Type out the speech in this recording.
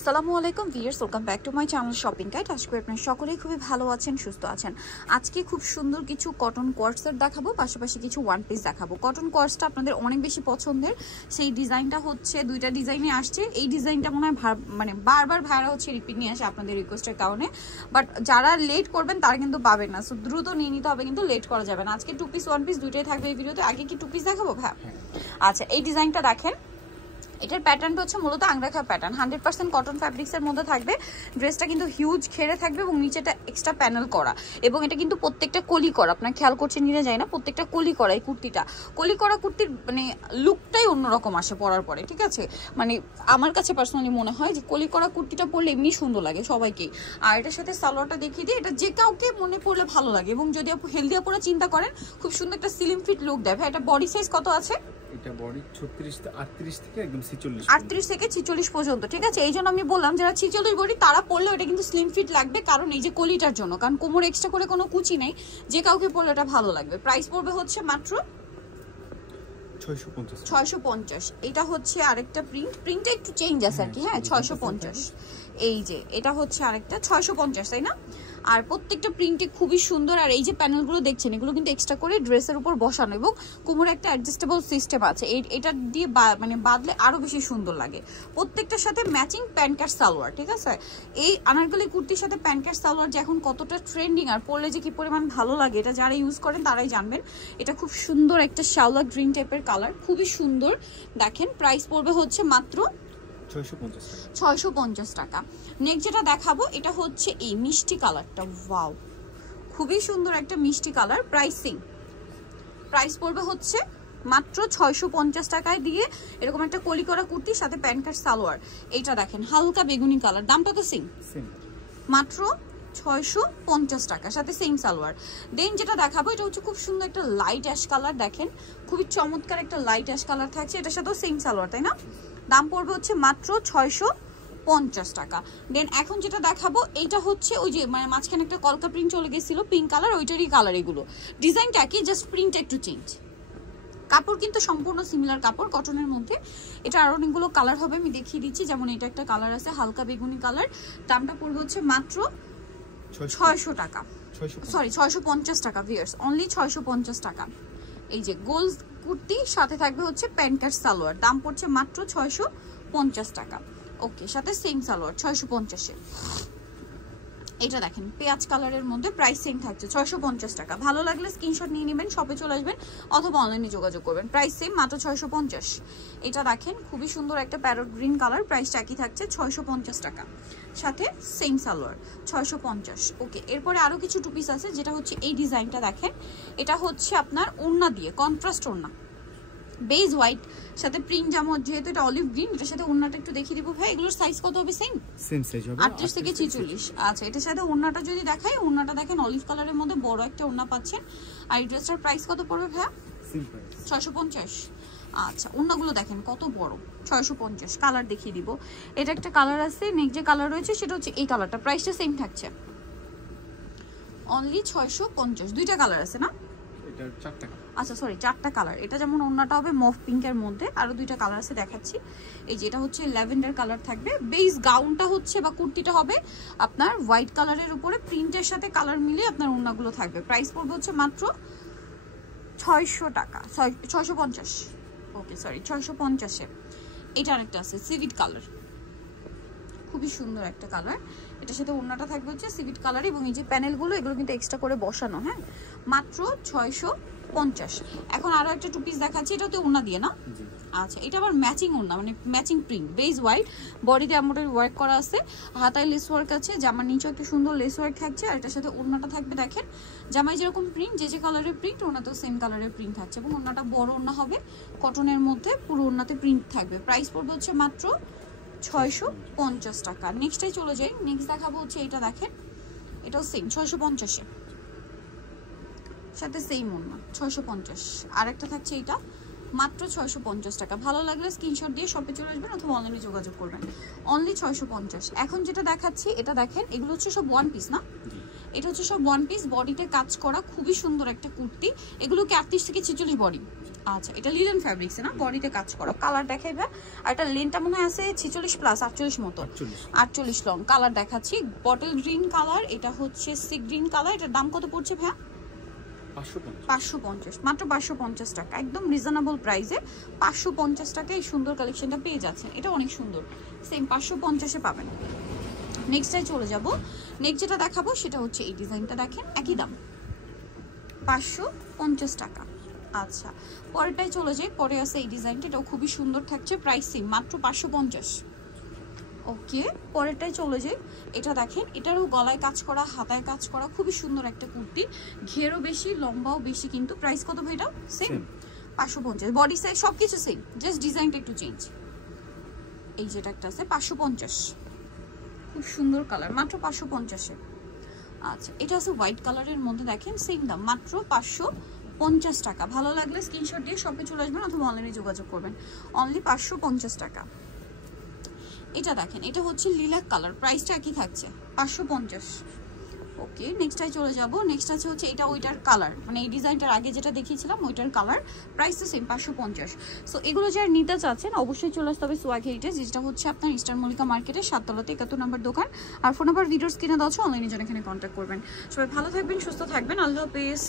আসসালামু আলাইকুম viewers, welcome back to my channel shopping guide. আশা করি আপনারা সকলেই খুবই ভালো আছেন, সুস্থ আছেন। আজকে খুব সুন্দর কিছু কটন কোয়ার্টসের দেখাবো, পাশাপাশি কিছু ওয়ান পিস দেখাবো। কটন কোয়ার্টসটা আপনাদের অনেক বেশি পছন্দের, সেই ডিজাইনটা হচ্ছে দুইটা ডিজাইনে আসছে। এই ডিজাইনটা মনে হয় বারবার ভাইরা হচ্ছে রিপিট নিয়ে আসে আপনাদের রিকোয়েস্টের কারণে, বাট যারা লেট করবেন তারা কিন্তু পাবেন না, সো দ্রুত নিয়ে নিতে হবে, কিন্তু লেট করা যাবে না। আজকে টু পিস ওয়ান পিস দুইটাই থাকবে এই ভিডিওতে। আগে কি টু পিস দেখাবো ভাই? আচ্ছা, এই ডিজাইনটা দেখেন, এটার প্যাটার্নটা হচ্ছে মূলত আংরাখা প্যাটার্ন, 100% কটন ফ্যাব্রিক্সের মধ্যে থাকবে। ড্রেসটা কিন্তু হিউজ ঘেরে থাকবে এবং নিচেটা এক্সট্রা প্যানেল করা, এবং এটা কিন্তু প্রত্যেকটা কলি করা। আপনার খেয়াল করছেন নিয়ে যায় না, প্রত্যেকটা কলি করা। এই কুর্তিটা কলি করা কুর্তির মানে লুকটাই অন্যরকম আসে পরার পরে, ঠিক আছে? মানে আমার কাছে পার্সোনালি মনে হয় যে কলি করা কুর্তিটা পরলে এমনি সুন্দর লাগে সবাইকেই। আর এটার সাথে সালোয়ারটা দেখিয়ে দিই, এটা যে কাউকে মনে পড়লে ভালো লাগে। এবং যদি আপনি হেলদি পরে চিন্তা করেন, খুব সুন্দর একটা স্লিম ফিট লুক দেয়। এটা বডি সাইজ কত আছে? এটা বডি 38 থেকে একদম 46, 38 থেকে 46 পর্যন্ত, ঠিক আছে? এই জন্য আমি বললাম যারা 46 বডি তারা পরলে এটা কিন্তু স্লিম ফিট লাগবে, কারণ এই যে কলিটার জন্য, কারণ কোমর এক্সট্রা করে কোনো কুচি নেই, যে কাউকে পরলে এটা ভালো লাগবে। প্রাইস পড়বে হচ্ছে মাত্র 650। এটা হচ্ছে আরেকটা প্রিন্টটা একটু চেঞ্জ আছে আর কি, হ্যাঁ 650। এই যে এটা হচ্ছে আরেকটা 650, তাই না? আর প্রত্যেকটা প্রিন্টে খুবই সুন্দর। আর এই যে প্যানেলগুলো দেখছেন, এগুলো কিন্তু এক্সট্রা করে ড্রেসের উপর বসানো, এবং কোমরে একটা অ্যাডজাস্টেবল সিস্টেম আছে। এটা দিয়ে মানে বাঁধলে আরো বেশি সুন্দর লাগে। প্রত্যেকটার সাথে ম্যাচিং প্যান্ট কাট সালোয়ার, ঠিক আছে? এই আনারকলি কুর্তির সাথে প্যান্ট কাট সালোয়ার যে এখন কতটা ট্রেন্ডিং, আর পরলে যে কি পরিমাণ ভালো লাগে, এটা যারা ইউজ করেন তারাই জানবেন। এটা খুব সুন্দর একটা শ্যাওলা গ্রিন টাইপের কালার, খুবই সুন্দর। দেখেন প্রাইস পড়বে হচ্ছে মাত্র 650 টাকা। নেক্সট যেটা দেখাবো, এটা হচ্ছে এই মিষ্টি কালারটা, ওয়াও খুবই সুন্দর একটা মিষ্টি কালার। প্রাইস পড়বে হচ্ছে মাত্র 650 টাকায় দিয়ে এরকম একটা কলি করা কুর্তির সাথে প্যান্ট কাট সালোয়ার। এইটা দেখেন হালকা বেগুনি কালার, দামটা তো সেম, মাত্র 650 টাকা, সাথে সেম সালোয়ার। দেন যেটা দেখাবো, এটা হচ্ছে খুব সুন্দর একটা লাইট অ্যাশ কালার। দেখেন খুবই চমৎকার একটা লাইট অ্যাশ কালার থাকছে, এটার সাথেও সেম সালোয়ার, তাই না? দাম পড়বে হচ্ছে মাত্র 650 টাকা। দেন এখন যেটা দেখাবো, এইটা হচ্ছে ওই যে মানে মাঝখানে একটা কলকা প্রিন্ট চলে গেছিল, পিঙ্ক কালার, ওইটারই কালার। এগুলো ডিজাইনটা কি, জাস্ট প্রিন্ট একটু চেঞ্জ। কাপড় কিন্তু সম্পূর্ণ সিমিলার কাপড়, কটনের মধ্যে। এটা আরো অনেকগুলো কালার হবে, আমি দেখিয়ে দিচ্ছি। যেমন এটা একটা কালার আছে হালকা বেগুনি কালার, দামটা পড়বে হচ্ছে মাত্র 600 টাকা, সরি 650 টাকা ভিউয়ার্স, অনলি 650 টাকা। এই যে গোল কুর্তি সাথে থাকবে হচ্ছে প্যান্ট কাট সালোয়ার, দাম পড়ছে মাত্র 650 টাকা। ওকে, সাথে সেম সালোয়ার 650-এ। এটা দেখেন পেঁয়াজ কালারের মধ্যে, প্রাইস সেম থাকছে 650 টাকা। ভালো লাগলে স্ক্রিনশট নিয়ে নেবেন, শপে চলে আসবেন অথবা অনলাইনে যোগাযোগ করবেন। প্রাইস সেম, মাত্র 650। এটা দেখেন খুবই সুন্দর একটা প্যারট গ্রিন কালার, প্রাইসটা একই থাকছে 650 টাকা, সাথে সেম সালোয়ার 650। ওকে, এরপরে আরো কিছু টু পিস আছে, যেটা হচ্ছে এই ডিজাইনটা দেখেন। এটা হচ্ছে আপনার ওড়না দিয়ে, কন্ট্রাস্ট ওড়না, বেজ হোয়াইট সাথে প্রিন্ট, যেমন যেহেতু এটা অলিভ গ্রিন, এটার সাথে ওড়নাটা একটু দেখিয়ে দিব ভাই। এগুলোর সাইজ কত হবে? সেম সাইজ হবে 38 থেকে 46। আচ্ছা, এটার সাথে ওড়নাটা যদি দেখাই, ওড়নাটা দেখেন অলিভ কালারের মধ্যে বড় একটা ওড়না পাচ্ছেন। আর এই ড্রেসটার প্রাইস কত পড়বে ভাই? 650। আচ্ছা, ওড়নাগুলো দেখেন কত বড়, 650। কালার দেখিয়ে দিব, এটা একটা কালার আছে। নেক্সট যে কালার রয়েছে সেটা হচ্ছে এই কালারটা, প্রাইসটা সেম থাকছে অনলি 650। দুইটা কালার আছে না? এটা 4টা। আচ্ছা সরি, 4টা কালার। এটা যেমন ওড়নাটা হবে মফ পিঙ্কের মধ্যে, আরো দুইটা কালার আছে দেখাচ্ছি। এই যে এটা হচ্ছে ল্যাভেন্ডার কালার থাকবে। বেস গাউনটা হচ্ছে বা কুর্তিটা হবে আপনার হোয়াইট কালারের উপরে প্রিন্টের সাথে কালার মিলিয়ে আপনার ওড়নাগুলো থাকবে। প্রাইস পড়বে হচ্ছে মাত্র 600 টাকা, 650। ওকে সরি, 650-এ। এটা আরেকটা আছে সিভিট কালার, খুবই সুন্দর একটা কালার। এটার সাথে ওড়নাটা থাকবে হচ্ছে সিভিট কালার, এবং এই যে প্যানেলগুলো এগুলো কিন্তু এক্সট্রা করে বসানো, হ্যাঁ মাত্র 650। এখন আরো একটা টু পিস দেখাচ্ছি, এটাতে ওড়না দিয়ে না? আচ্ছা, এটা আবার ম্যাচিং ওড়না, মানে ম্যাচিং প্রিন্ট, বেজ হোয়াইট, বডিতে এমব্রয়ডারি ওয়ার্ক করা আছে, হাতায় লেস ওয়ার্ক আছে, জামার নিচেও একটু সুন্দর লেস ওয়ার্ক থাকছে। আর এটার সাথে ওড়নাটা থাকবে দেখেন, জামায় যেরকম প্রিন্ট, যে কালারের প্রিন্ট, ওড়নাতেও সেম কালারের প্রিন্ট থাকছে, এবং ওড়নাটা বড় ওড়না হবে, কটনের মধ্যে, পুরো ওড়নাতে প্রিন্ট থাকবে। প্রাইস পড়বে হচ্ছে মাত্র 650 টাকা। নেক্সটে চলে যাই, নেক্সট দেখাবো হচ্ছে এটা দেখেন, এটাও সেম 650-এ, সাথে সেম ওড়না 650। আর একটা থাকছে এটা মাত্র 650 টাকা। ভালো লাগলে স্ক্রিনশট দিয়ে শপে চলে আসবেন অথবা অনলাইনে যোগাযোগ করবেন, অনলি 650। এখন যেটা দেখাচ্ছি, এটা দেখেন, এগুলো হচ্ছে সব ওয়ান পিস না? এটা হচ্ছে সব ওয়ান পিস, বডিতে কাজ করা, খুবই সুন্দর একটা কুর্তি। এগুলো কি 38 থেকে 46 বডি? আচ্ছা, এটা লিলেন ফ্যাব্রিক্স না, বডিতে কাজ করা। কালার দেখাইবে, আর এটা লেনটা মনে হয় আছে 46 প্লাস 48 মতো, 48 লং। কালার দেখাচ্ছি, বটল গ্রিন কালার, এটা হচ্ছে সি গ্রিন কালার। এটার দাম কত পড়ছে ভাইয়া? 550, মাত্র 550 টাকা, একদম রিজনেবল প্রাইসে 550 টাকায় এই সুন্দর কালেকশনটা পেয়ে যাচ্ছেন। এটা অনেক সুন্দর, সেম 550-এ পাবেন। নেক্সটটাই চলে যাব। নেক্সট যেটা দেখাবো সেটা হচ্ছে এই ডিজাইনটা, দেখেন একই দাম 550 টাকা। আচ্ছা, পরেরটাই চলে যাই। পরে আছে এই ডিজাইনটা, এটাও খুবই সুন্দর থাকছে, প্রাইসিং মাত্র 550। ওকে, পরেরটাই চলে যাই। এটা দেখেন, এটারও গলায় কাজ করা, হাতায় কাজ করা, খুবই সুন্দর একটা কুর্তি। ঘেরও বেশি, লম্বাও বেশি, কিন্তু প্রাইস কত ভাই? এটা সেম 550। বডি সাইজ সবকিছু সেম, জাস্ট ডিজাইনটা একটু চেঞ্জ। এই যেটা একটা আছে 550, খুব সুন্দর কালার, মাত্র 550-এ। আচ্ছা, এটা আছে হোয়াইট কালারের মধ্যে, দেখেন সেম দাম, মাত্র 550 টাকা। ভালো লাগলে স্ক্রিনশট দিয়ে শপে চলে আসবেন অথবা অনলাইনে যোগাযোগ করবেন। অনলি 550 টাকা। এটা দেখেন, এটা হচ্ছে লিলাক কালার, প্রাইসটা একই থাকছে 550। ওকে, নেক্সটটাই চলে যাব। নেক্সট আছে হচ্ছে এটা ওইটার কালার, মানে এই ডিজাইনটার আগে যেটা দেখিয়েছিলাম ওইটার কালার, প্রাইস তো সেম 550। সো এগুলো যারা নিতে চাচ্ছেন অবশ্যই চলে আসতে হবে সোয়াগ হেরিটেজ, যেটা হচ্ছে আপনার ইস্টার্ন মল্লিকা মার্কেটের 7 তলাতে 71 নম্বর দোকান। আর ফোন নাম্বার ভিডিওস কিনে দেওয়া হচ্ছে, অনলাইনে জন্য এখানে কন্ট্যাক্ট করবেন। সবাই ভালো থাকবেন, সুস্থ থাকবেন, আল্লাহ হাফেজ।